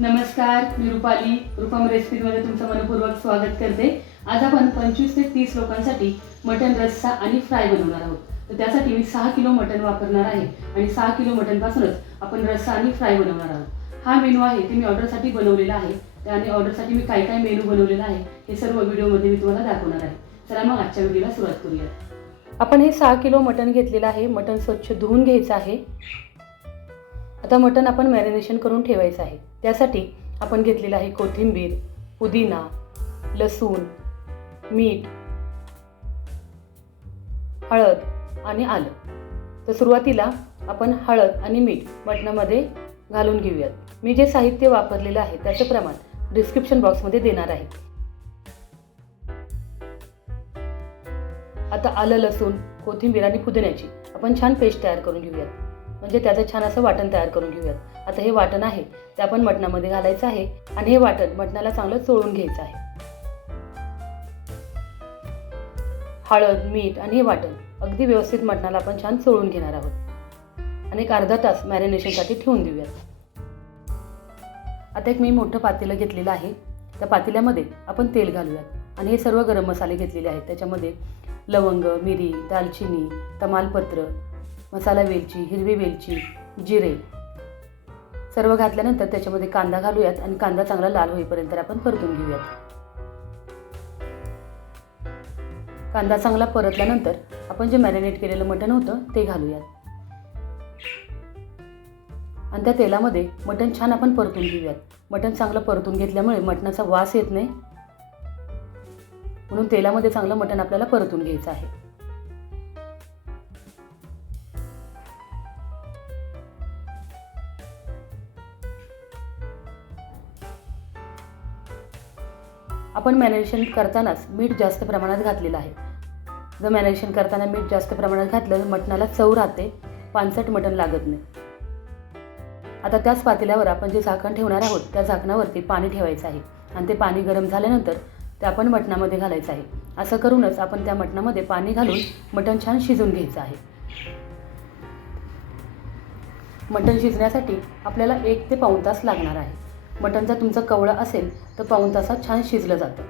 नमस्कार मी रुपाली. रुपम रेसिपीमध्ये तुमचं मनपूर्वक स्वागत करते. आज आपण पंचवीस ते तीस लोकांसाठी मटन रस्सा आणि फ्राय बनवणार आहोत. तर त्यासाठी मी सहा किलो मटन वापरणार आहे आणि सहा किलो मटनपासूनच आपण रस्सा आणि फ्राय बनवणार आहोत. हा मेनू आहे ते मी ऑर्डरसाठी बनवलेला आहे. त्याने ऑर्डरसाठी मी काय काय मेनू बनवलेला आहे हे सर्व व्हिडिओमध्ये मी तुम्हाला दाखवणार आहे. चला मग आजच्या व्हिडिओला सुरुवात करूया आपण हे सहा किलो मटन घेतलेलं आहे. मटन स्वच्छ धुवून घ्यायचं आहे. आता मटण आपण मॅरिनेशन करून ठेवायचं आहे. त्यासाठी आपण घेतलेलं आहे कोथिंबीर पुदिना लसूण मीठ हळद आणि आलं. तर सुरुवातीला आपण हळद आणि मीठ मटणामध्ये घालून घेऊयात. मी जे साहित्य वापरलेलं आहे त्याचं प्रमाण डिस्क्रिप्शन बॉक्समध्ये देणार आहे. आता आलं लसूण कोथिंबीर आणि पुदिन्याची आपण छान पेस्ट तयार करून घेऊयात. म्हणजे त्याचं छान असं वाटण तयार करून घेऊयात. आता हे वाटण आहे ते आपण मटणामध्ये घालायचं आहे आणि हे वाटण मटणाला चांगलं चोळून घ्यायचं आहे. हळद मीठ आणि हे वाटण अगदी व्यवस्थित मटणाला आपण छान चोळून घेणार आहोत. आणि एक अर्धा तास मॅरिनेशनसाठी ठेवून देऊयात. आता एक मी मोठं पातेलं घेतलेलं आहे. त्या पातेल्यामध्ये आपण तेल घालूयात. आणि हे सर्व गरम मसाले घेतलेले आहेत. त्याच्यामध्ये लवंग मिरी दालचिनी तमालपत्र मसाला वेलची हिरवी वेलची जिरे सर्व घातल्यानंतर त्याच्यामध्ये कांदा घालूयात आणि कांदा चांगला लाल होईपर्यंत आपण परतून घेऊयात. कांदा चांगला परतल्यानंतर आपण जे मॅरिनेट केलेलं मटण होतं ते घालूयात. आणि त्या तेलामध्ये मटण छान आपण परतून घेऊयात. मटण चांगलं परतून घेतल्यामुळे मटणाचा वास येत नाही. म्हणून तेलामध्ये चांगलं मटण आपल्याला परतून घ्यायचं आहे. आपण मॅरिनेशन करतानाच मीठ जास्त प्रमाणात घातलेलं आहे. जर मॅरिनेशन करताना मीठ जास्त प्रमाणात घातलं तर मटणाला चव राहते पानसट मटण लागत नाही. आता त्याच पातेल्यावर आपण जे झाकण ठेवणार आहोत त्या झाकणावरती पाणी ठेवायचं आहे. आणि ते पाणी गरम झाल्यानंतर ते आपण मटणामध्ये घालायचं आहे. असं करूनच आपण त्या मटणामध्ये पाणी घालून मटण छान शिजवून घ्यायचं आहे. मटण शिजण्यासाठी आपल्याला एक ते पाऊण तास लागणार आहे. मटण जर तुमचं कवळं असेल तर पाऊण तासात छान शिजलं जातं.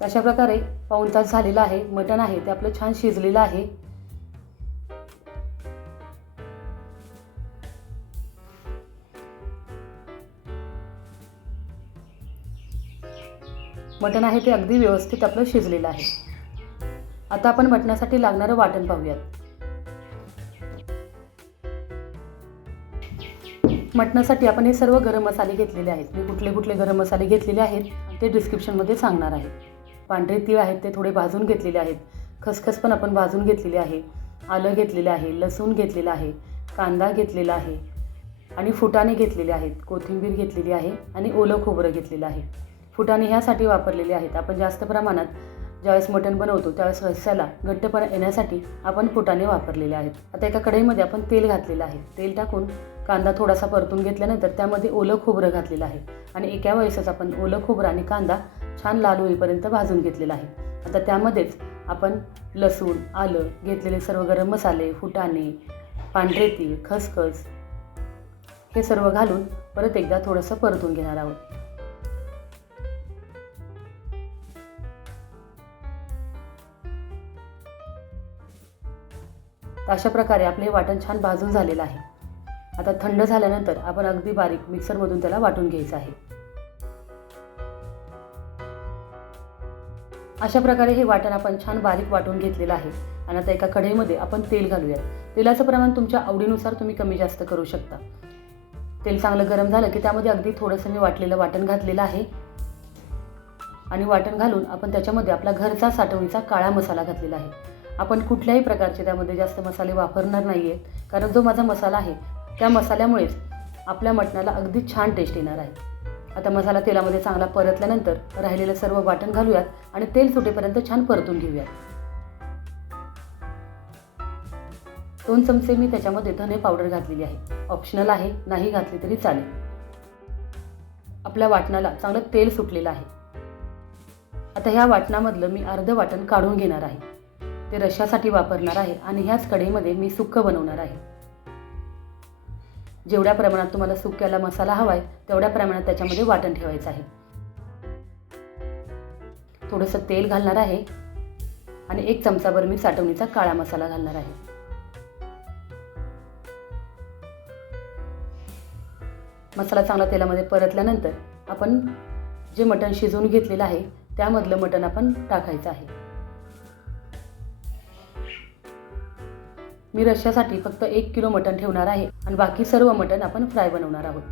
अशा प्रकारे पाऊण तास झालेला आहे मटण आहे ते आपलं छान शिजलेलं आहे. मटण आहे ते अगदी व्यवस्थित आपलं शिजलेलं आहे. आता आपण मटणासाठी लागणारं वाटण पाहूयात. मटणासाठी आपण हे सर्व गरम मसाले घेतलेले आहेत. मी कुठले कुठले गरम मसाले घेतलेले आहेत ते डिस्क्रिप्शनमध्ये सांगणार आहे. पांढरे तीळ आहेत ते थोडे भाजून घेतलेले आहेत. खसखस पण आपण भाजून घेतलेली आहे. आलं घेतलेलं आहे लसूण घेतलेलं आहे कांदा घेतलेला आहे आणि फुटाणे घेतलेले आहेत. कोथिंबीर घेतलेली आहे आणि ओलं खोबरं घेतलेलं आहे. फुटाणे ह्यासाठी वापरलेले आहेत. आपण जास्त प्रमाणात ज्यावेळेस मटण बनवतो त्यावेळेस रस्स्याला घट्टपणा येण्यासाठी आपण फुटाणे वापरलेले आहेत. आता एका कढईमध्ये आपण तेल घातलेलं आहे. तेल टाकून कांदा थोडासा परतून घेतल्यानंतर त्यामध्ये ओलं खोबरं घातलेलं आहे आणि एका वेळेसच आपण ओलं खोबरं आणि कांदा छान लाल होईपर्यंत भाजून घेतलेला आहे. आता त्यामध्येच आपण लसूण आलं घेतलेले सर्व गरम मसाले फुटाणे पांढरे तीळ खसखस हे सर्व घालून परत एकदा थोडंसं परतून घेणार आहोत. तर अशा प्रकारे आपले हे वाटण छान भाजून झालेलं आहे. आता थंड झाल्यानंतर आपण अगदी बारीक मिक्सरमधून त्याला वाटून घ्यायचं आहे. अशा प्रकारे हे वाटण आपण छान बारीक वाटून घेतलेलं आहे. आणि आता एका कढईमध्ये आपण तेल घालूयात. तेलाचं प्रमाण तुमच्या आवडीनुसार तुम्ही कमी जास्त करू शकता. तेल चांगलं गरम झालं की त्यामध्ये अगदी थोडंसं मी वाटलेलं वाटण घातलेलं आहे. आणि वाटण घालून आपण त्याच्यामध्ये आपला घरचा साठवणीचा काळा मसाला घातलेला आहे. आपण कुठल्याही प्रकारचे त्यामध्ये जास्त मसाले वापरणार नाही आहेत कारण जो माझा मसाला आहे त्या मसाल्यामुळेच आपल्या मटणाला अगदी छान टेस्ट येणार आहे. आता मसाला तेलामध्ये चांगला परतल्यानंतर राहिलेलं सर्व वाटण घालूयात आणि तेल सुटेपर्यंत छान परतून घेऊयात. दोन चमचे मी त्याच्यामध्ये धने पावडर घातलेली आहे. ऑप्शनल आहे नाही घातली तरी चालेल. आपल्या वाटणाला चांगलं तेल सुटलेलं आहे. आता ह्या वाटणामधलं मी अर्धं वाटण काढून घेणार आहे. ते रशासाठी वापरणार आहे आणि ह्याच कढईमध्ये मी सुक्कं बनवणार आहे. जेवढ्या प्रमाणात तुम्हाला सुक्याला मसाला हवा आहे तेवढ्या प्रमाणात त्याच्यामध्ये वाटण ठेवायचं आहे. थोडंसं तेल घालणार आहे आणि एक चमचाभर मी साठवणीचा काळा मसाला घालणार आहे. मसाला चांगला तेलामध्ये परतल्यानंतर आपण जे मटण शिजवून घेतलेलं आहे त्यामधलं मटण आपण टाकायचं आहे. मी रश्श्यासाठी फक्त एक किलो मटण ठेवणार आहे आणि बाकी सर्व मटण आपण फ्राय बनवणार आहोत.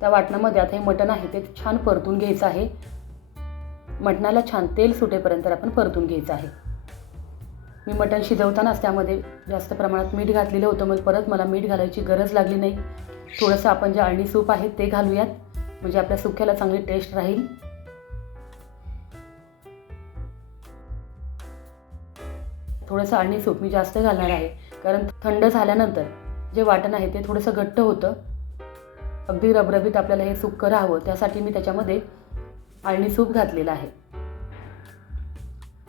त्या वाटणामध्ये आता हे मटण आहे ते छान परतून घ्यायचं आहे. मटणाला छान तेल सुटेपर्यंत आपण परतून घ्यायचं आहे. मी मटण शिजवतानाच त्यामध्ये जास्त प्रमाणात मीठ घातलेलं होतं मग परत मला मीठ घालायची गरज लागली नाही. थोडंसं आपण जे अळणी सूप आहे ते घालूयात. म्हणजे आपल्या सुक्याला चांगली टेस्ट राहील. थोडंसं आणि सूप मी जास्त घालणार आहे. कारण थंड झाल्यानंतर जे वाटण आहे ते थोडंसं घट्ट होतं. अगदी रबरबीत आपल्याला हे सुक्कं राहावं त्यासाठी मी त्याच्यामध्ये आळणी सूप घातलेलं आहे.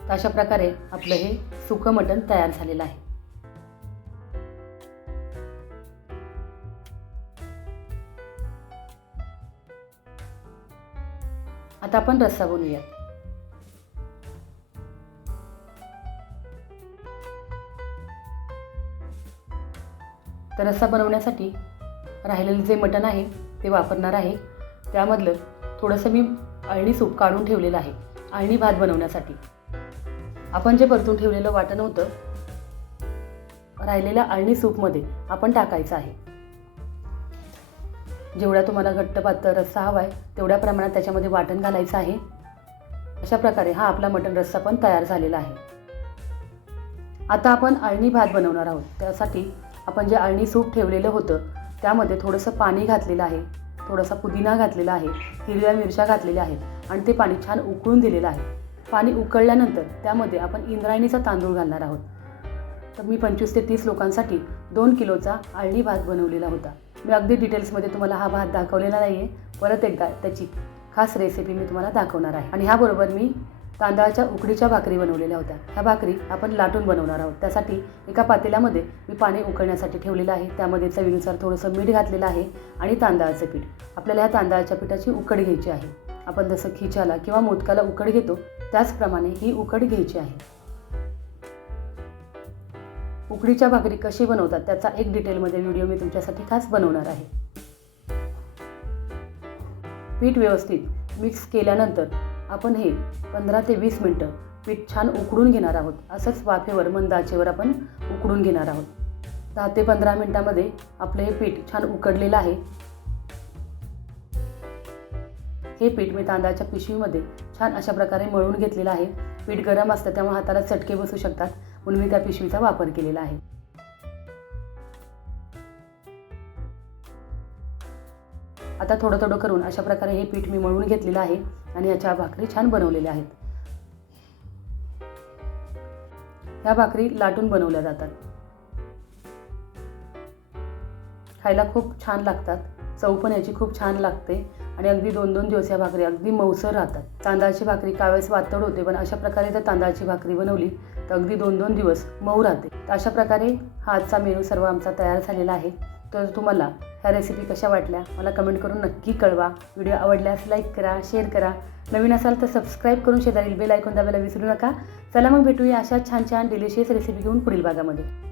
तर अशा प्रकारे आपलं हे सुकं मटण तयार झालेलं आहे. आता आपण रस्सा बनवूया तर रस्सा बनवण्यासाठी राहिलेलं जे मटण आहे ते वापरणार आहे. त्यामधलं थोडंसं मी अळणी सूप काढून ठेवलेलं आहे अळणी भात बनवण्यासाठी. आपण जे परतून ठेवलेलं वाटण होतं राहिलेल्या अळणी सूपमध्ये आपण टाकायचं आहे. जेवढ्या तुम्हाला घट्ट पातळ रस्सा हवा आहे तेवढ्या प्रमाणात त्याच्यामध्ये वाटण घालायचं आहे. अशा प्रकारे हा आपला मटण रस्सा पण तयार झालेला आहे. आता आपण अळणी भात बनवणार आहोत. त्यासाठी आपण जे अळणी सूप ठेवलेलं होतं त्यामध्ये थोडंसं पाणी घातलेलं आहे. थोडासा पुदिना घातलेला आहे हिरव्या मिरच्या घातलेल्या आहेत आणि ते पाणी छान उकळून दिलेलं आहे. पाणी उकळल्यानंतर त्यामध्ये आपण इंद्रायणीचा तांदूळ घालणार आहोत. तर मी पंचवीस ते तीस लोकांसाठी दोन किलोचा आळणी भात बनवलेला होता. मी अगदी डिटेल्समध्ये तुम्हाला हा भात दाखवलेला नाही आहे परत एकदा त्याची खास रेसिपी मी तुम्हाला दाखवणार आहे. आणि ह्याबरोबर मी तांदळाच्या उकडीच्या भाकरी बनवलेल्या होत्या. ह्या भाकरी आपण लाटून बनवणार आहोत. त्यासाठी एका पातेल्यामध्ये मी पाणी उकळण्यासाठी ठेवलेलं आहे. त्यामध्ये चवीनुसार थोडंसं मीठ घातलेलं आहे आणि तांदळाचं पीठ. आपल्याला ह्या तांदळाच्या पिठाची उकड घ्यायची आहे. आपण जसं खिच्याला किंवा मोदकाला उकड घेतो त्याचप्रमाणे ही उकड घ्यायची आहे. उकडीच्या भाकरी कशी बनवतात त्याचा एक डिटेलमध्ये व्हिडिओ मी तुमच्यासाठी खास बनवणार आहे. पीठ व्यवस्थित मिक्स केल्यानंतर आपण हे पंधरा ते वीस मिनटं पीठ छान उकडून घेणार आहोत. असंच वाफेवर मंद आचेवर आपण उकडून घेणार आहोत. दहा ते पंधरा मिनटामध्ये आपलं हे पीठ छान उकडलेलं आहे. हे पीठ मी तांदळाच्या पिशवीमध्ये छान अशा प्रकारे मळून घेतलेलं आहे. पीठ गरम असतं त्यामुळे हाताला चटके बसू शकतात. म्हणून मी त्या पिशवीचा वापर केलेला आहे. आता थोडं थोडं करून अशा प्रकारे हे पीठ मी मळून घेतलेलं आहे आणि याच्या भाकरी छान बनवलेल्या आहेत. ह्या भाकरी लाटून बनवल्या जातात. खायला खूप छान लागतात. चव पण याची खूप छान लागते आणि अगदी दोन दोन दिवस या भाकरी अगदी मऊसर राहतात. तांदळाची भाकरी कावेळेस वातड होते पण अशा प्रकारे जर तांदळाची भाकरी बनवली तर अगदी दोन दोन दिवस मऊ राहते. तर अशा प्रकारे हा आजचा मेनू सर्व आमचा तयार झालेला आहे. तर तुम्हाला ह्या रेसिपी कशा वाटल्या? मला कमेंट करून नक्की कळवा. व्हिडिओ आवडल्यास लाईक करा शेअर करा. नवीन असाल तर सबस्क्राईब करून शेजारील बेल ऐकून दाबायला विसरू नका. चला मग भेटूया अशा छान छान डिलिशियस रेसिपी घेऊन पुढील भागामध्ये.